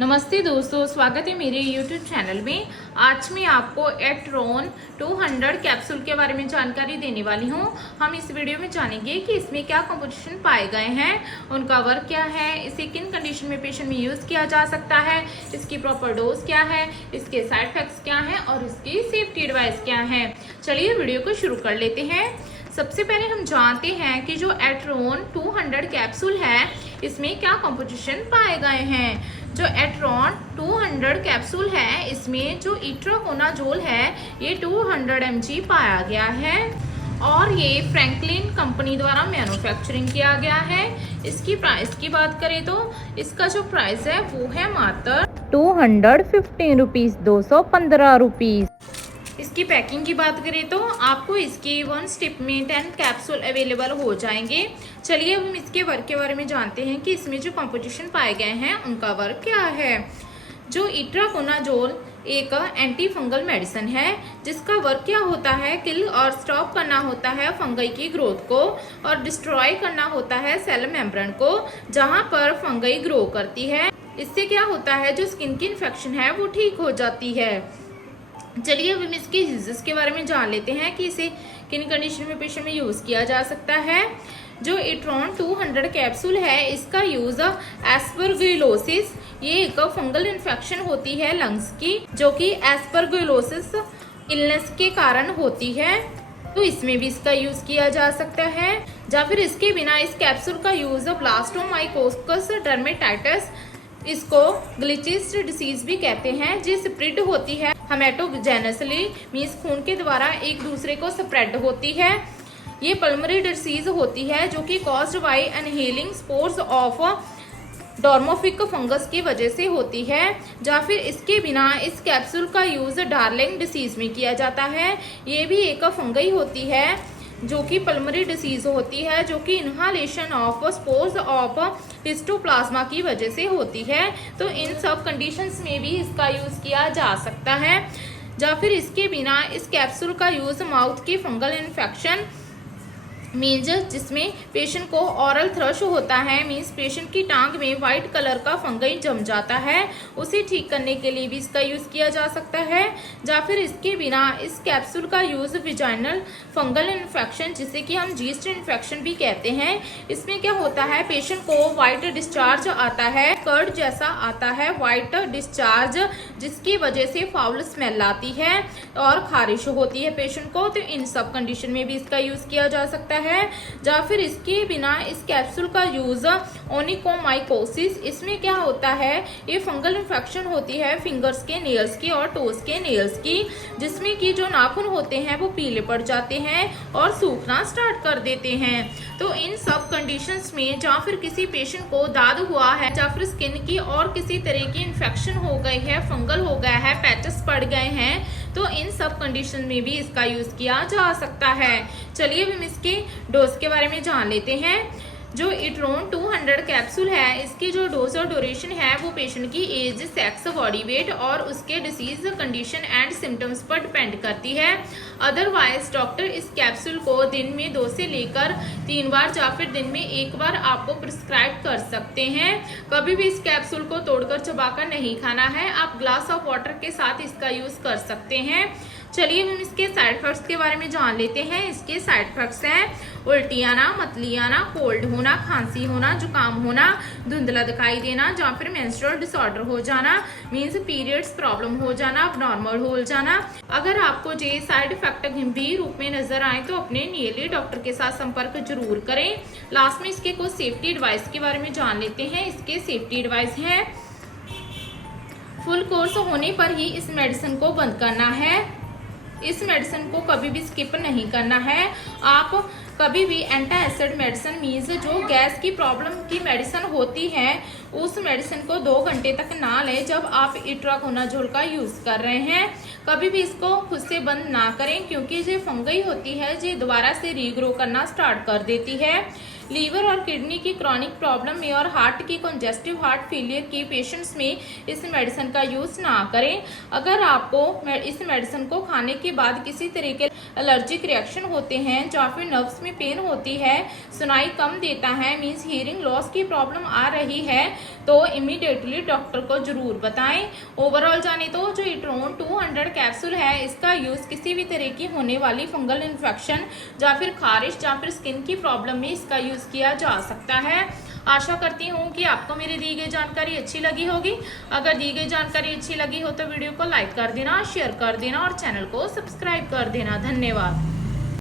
नमस्ते दोस्तों, स्वागत है मेरे YouTube चैनल में। आज मैं आपको एट्रोन 200 कैप्सूल के बारे में जानकारी देने वाली हूं। हम इस वीडियो में जानेंगे कि इसमें क्या कंपोजिशन पाए गए हैं, उनका वर्क क्या है, इसे किन कंडीशन में पेशेंट में यूज़ किया जा सकता है, इसकी प्रॉपर डोज क्या है, इसके साइड इफेक्ट्स क्या हैं और इसकी सेफ्टी एडवाइस क्या है। चलिए वीडियो को शुरू कर लेते हैं। सबसे पहले हम जानते हैं कि जो एट्रोन 200 कैप्सूल है इसमें क्या कंपोजिशन पाए गए हैं। जो एट्रोन 200 कैप्सूल है इसमें जो इट्राकोनाजोल है ये 200 mg पाया गया है और ये फ्रैंकलिन कंपनी द्वारा मैन्युफैक्चरिंग किया गया है। इसकी प्राइस की बात करें तो इसका जो प्राइस है वो है मात्र 215 रुपीज़, 215 रुपीज़। इसकी पैकिंग की बात करें तो आपको इसकी 1 स्टिप में 10 कैप्सूल अवेलेबल हो जाएंगे। चलिए हम इसके वर्क के बारे में जानते हैं कि इसमें जो कंपोजिशन पाए गए हैं उनका वर्क क्या है। जो इट्राकोनाजोल एक एंटी फंगल मेडिसिन है जिसका वर्क क्या होता है, किल और स्टॉप करना होता है फंगई की ग्रोथ को और डिस्ट्रॉय करना होता है सेल मेम्ब्रेन को जहां पर फंगई ग्रो करती है। इससे क्या होता है, जो स्किन की इन्फेक्शन है वो ठीक हो जाती है। चलिए अब हम इसके यूजेस के बारे में जान लेते हैं कि इसे किन कंडीशन में पेशेंट में यूज़ किया जा सकता है। जो एट्रोन 200 कैप्सूल है इसका यूज़ एस्परगिलोसिस, ये एक फंगल इन्फेक्शन होती है लंग्स की जो कि एस्परगिलोसिस इलनेस के कारण होती है, तो इसमें भी इसका यूज़ किया जा सकता है। या फिर इसके बिना इस कैप्सूल का यूज़ ब्लास्टोमाइकोसिस डर्मेटाइटिस, इसको ग्लिचिस्ट डिसीज भी कहते हैं, जो स्प्रेड होती है हेमेटोजेनसली, मींस खून के द्वारा एक दूसरे को स्प्रेड होती है। ये पल्मोनरी डिसीज होती है जो कि caused by inhaling spores of dimorphic fungus की वजह से होती है। या फिर इसके बिना इस कैप्सूल का यूज डार्लिंग डिसीज में किया जाता है। ये भी एक फंगई होती है जो कि पल्मोनरी डिसीज होती है जो कि इनहालेशन ऑफ स्पोर्स ऑफ हिस्टोप्लाज्मा की वजह से होती है। तो इन सब कंडीशंस में भी इसका यूज किया जा सकता है। या फिर इसके बिना इस कैप्सूल का यूज माउथ की फंगल इन्फेक्शन मीन्स जिसमें पेशेंट को ऑरल थ्रश होता है, मीन्स पेशेंट की टांग में वाइट कलर का फंगई जम जाता है, उसे ठीक करने के लिए भी इसका यूज़ किया जा सकता है। या फिर इसके बिना इस कैप्सूल का यूज़ विजाइनल फंगल इन्फेक्शन जिसे कि हम जीस्ट इन्फेक्शन भी कहते हैं, इसमें क्या होता है पेशेंट को वाइट डिस्चार्ज आता है, कर्ड जैसा आता है वाइट डिस्चार्ज, जिसकी वजह से फाउल स्मेल आती है और खारिश होती है पेशेंट को। तो इन सब कंडीशन में भी इसका यूज़ किया जा सकता है। या फिर इसके बिना इस कैप्सूल का यूज ओनिकोमाइकोसिस, इसमें क्या होता है, ये फंगल इन्फेक्शन होती है फिंगर्स के नेल्स की और टोस के नेल्स की, जिसमें कि जो नाखून होते हैं वो पीले पड़ जाते हैं और सूखना स्टार्ट कर देते हैं। तो इन सब कंडीशंस में या फिर किसी पेशेंट को दाद हुआ है या फिर स्किन की और किसी तरह की इन्फेक्शन हो गई है, फंगल हो गया है, पैचेस पड़ गए हैं, तो इन सब कंडीशन में भी इसका यूज किया जा सकता है। चलिए हम इसके डोज के बारे में जान लेते हैं। जो एट्रोन 200 कैप्सूल है इसकी जो डोज और ड्यूरेशन है वो पेशेंट की एज, सेक्स, बॉडी वेट और उसके डिसीज कंडीशन एंड सिम्टम्स पर डिपेंड करती है। अदरवाइज डॉक्टर इस कैप्सूल को दिन में 2 से लेकर 3 बार या फिर दिन में 1 बार आपको प्रिस्क्राइब कर सकते हैं। कभी भी इस कैप्सूल को तोड़कर चबाकर नहीं खाना है, आप ग्लास ऑफ वाटर के साथ इसका यूज कर सकते हैं। चलिए हम इसके साइड इफेक्ट्स के बारे में जान लेते हैं। इसके साइड इफेक्ट्स हैं उल्टी आना, मतली आना, कोल्ड होना, खांसी होना, जुकाम होना, धुंधला दिखाई देना, या फिर मेंस्ट्रुअल डिसऑर्डर हो जाना, मीन्स पीरियड्स प्रॉब्लम हो जाना, नॉर्मल हो जाना। अगर आपको ये साइड इफेक्ट गंभीर रूप में नजर आए तो अपने नियरली डॉक्टर के साथ संपर्क जरूर करें। लास्ट में इसके कुछ सेफ्टी एडवाइस के बारे में जान लेते हैं। इसके सेफ्टी एडवाइस है, फुल कोर्स होने पर ही इस मेडिसिन को बंद करना है। इस मेडिसिन को कभी भी स्किप नहीं करना है। आप कभी भी एंटी एसिड मेडिसिन मीन्स जो गैस की प्रॉब्लम की मेडिसिन होती है उस मेडिसिन को 2 घंटे तक ना लें जब आप इट्राकोनाजोल का यूज़ कर रहे हैं। कभी भी इसको खुद से बंद ना करें क्योंकि जो फंगई होती है जो दोबारा से रीग्रो करना स्टार्ट कर देती है। लीवर और किडनी की क्रॉनिक प्रॉब्लम में और हार्ट की कंजेस्टिव हार्ट फेलियर के पेशेंट्स में इस मेडिसिन का यूज़ ना करें। अगर आपको इस मेडिसिन को खाने के बाद किसी तरह के एलर्जिक रिएक्शन होते हैं या फिर नर्व्स में पेन होती है, सुनाई कम देता है, मीन्स हियरिंग लॉस की प्रॉब्लम आ रही है, तो इमीडिएटली डॉक्टर को जरूर बताएं। ओवरऑल जाने तो जो इट्रोन 200 कैप्सूल है, इसका यूज किसी भी तरह की होने वाली फंगल इन्फेक्शन या फिर खारिश या फिर स्किन की प्रॉब्लम में इसका यूज किया जा सकता है। आशा करती हूँ कि आपको मेरी दी गई जानकारी अच्छी लगी होगी। अगर दी गई जानकारी अच्छी लगी हो तो वीडियो को लाइक कर देना, शेयर कर देना और चैनल को सब्सक्राइब कर देना। धन्यवाद।